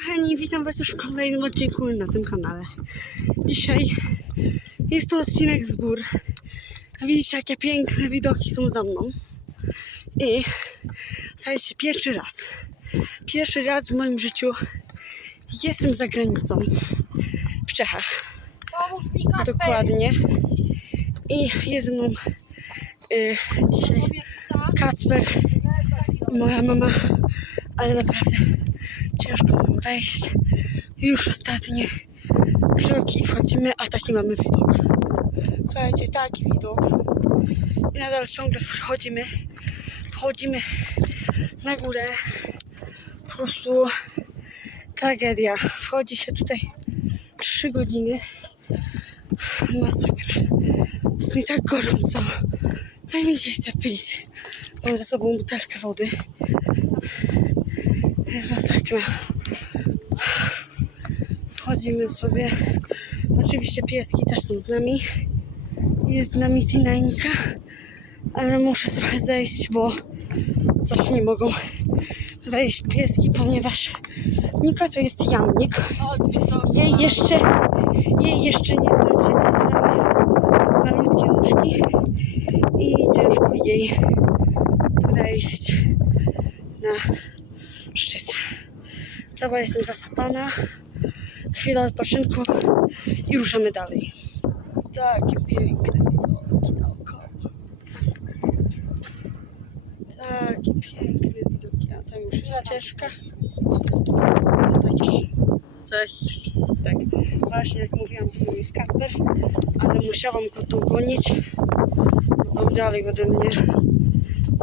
Kochani, witam Was już w kolejnym odcinku na tym kanale. Dzisiaj jest to odcinek z gór. A widzicie, jakie piękne widoki są za mną. I słuchajcie, pierwszy raz, pierwszy raz w moim życiu jestem za granicą. W Czechach. Dokładnie. I jest ze mną y, dzisiaj. Kacper moja mama, ale naprawdę ciężko nam wejść. Już ostatnie kroki wchodzimy, a taki mamy widok. Słuchajcie, taki widok. I nadal ciągle wchodzimy, wchodzimy na górę. Po prostu tragedia. Wchodzi się tutaj 3 godziny. Masakra. Jest mi tak gorąco. Daj mi się pić. Mam ze sobą butelkę wody. Jest masakra. Wchodzimy sobie. Oczywiście pieski też są z nami. Jest z nami Tina i Nika. Ale muszę trochę zejść, bo coś nie mogą wejść pieski, ponieważ Nika to jest jamnik. Jej jeszcze, jej jeszcze nie znacie, ale ma malutkie nóżki i ciężko jej wejść na szczyt. Cała jestem zasapana. Chwila odpoczynku i ruszamy dalej. Takie piękne widoki naokoło. Takie piękne widoki, a tam już jest ścieżka. Cześć. tak, właśnie jak mówiłam, ze mną jest Kasper, ale musiałam go dogonić, bo był dalej ode mnie.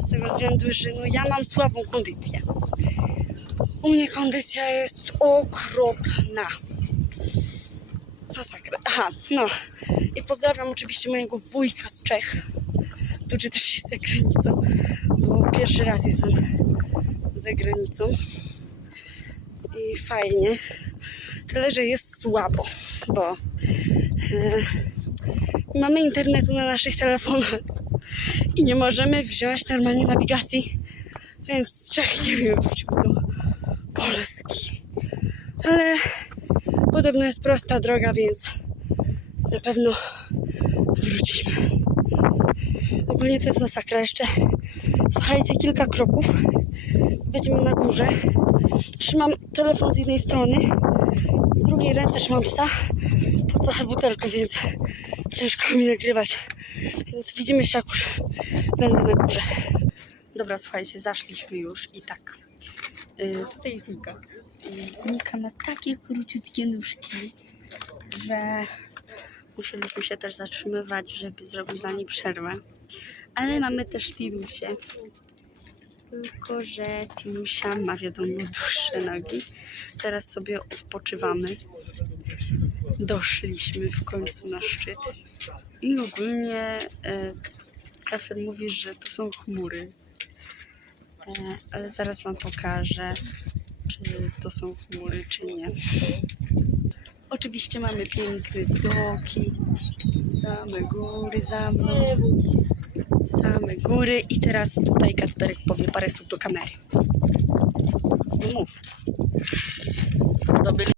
Z tego względu, że no ja mam słabą kondycję. U mnie kondycja jest okropna. Masakra. Aha, no. I pozdrawiam oczywiście mojego wujka z Czech, który też jest za granicą, bo pierwszy raz jestem za granicą. I fajnie. Tyle, że jest słabo, bo e, mamy internetu na naszych telefonach i nie możemy wziąć normalnie nawigacji, więc z Czech nie wiem, wrócimy do Polski. Ale podobno jest prosta droga, więc na pewno wrócimy. Ogólnie to jest masakra. Jeszcze słuchajcie, kilka kroków. Będziemy na górze. Trzymam telefon z jednej strony, z drugiej ręce trzymam psa, podpachę butelkę, więc ciężko mi nagrywać. Więc widzimy się, jak już będę na górze. Dobra, słuchajcie, zaszliśmy już i tak. Y, tutaj jest Nika. Nika ma takie króciutkie nóżki, że musieliśmy się też zatrzymywać, żeby zrobić dla niej przerwę. Ale mamy też Tinusię. Tylko, że Tinusia ma wiadomo dłuższe nogi. Teraz sobie odpoczywamy. Doszliśmy w końcu na szczyt. I ogólnie e, Kasper mówi, że to są chmury. Ale zaraz Wam pokażę, czy to są chmury, czy nie. Oczywiście mamy piękne widoki. Same góry za mną. Same góry i teraz tutaj Kacperek powie parę słów do kamery. No mów. Zdobyli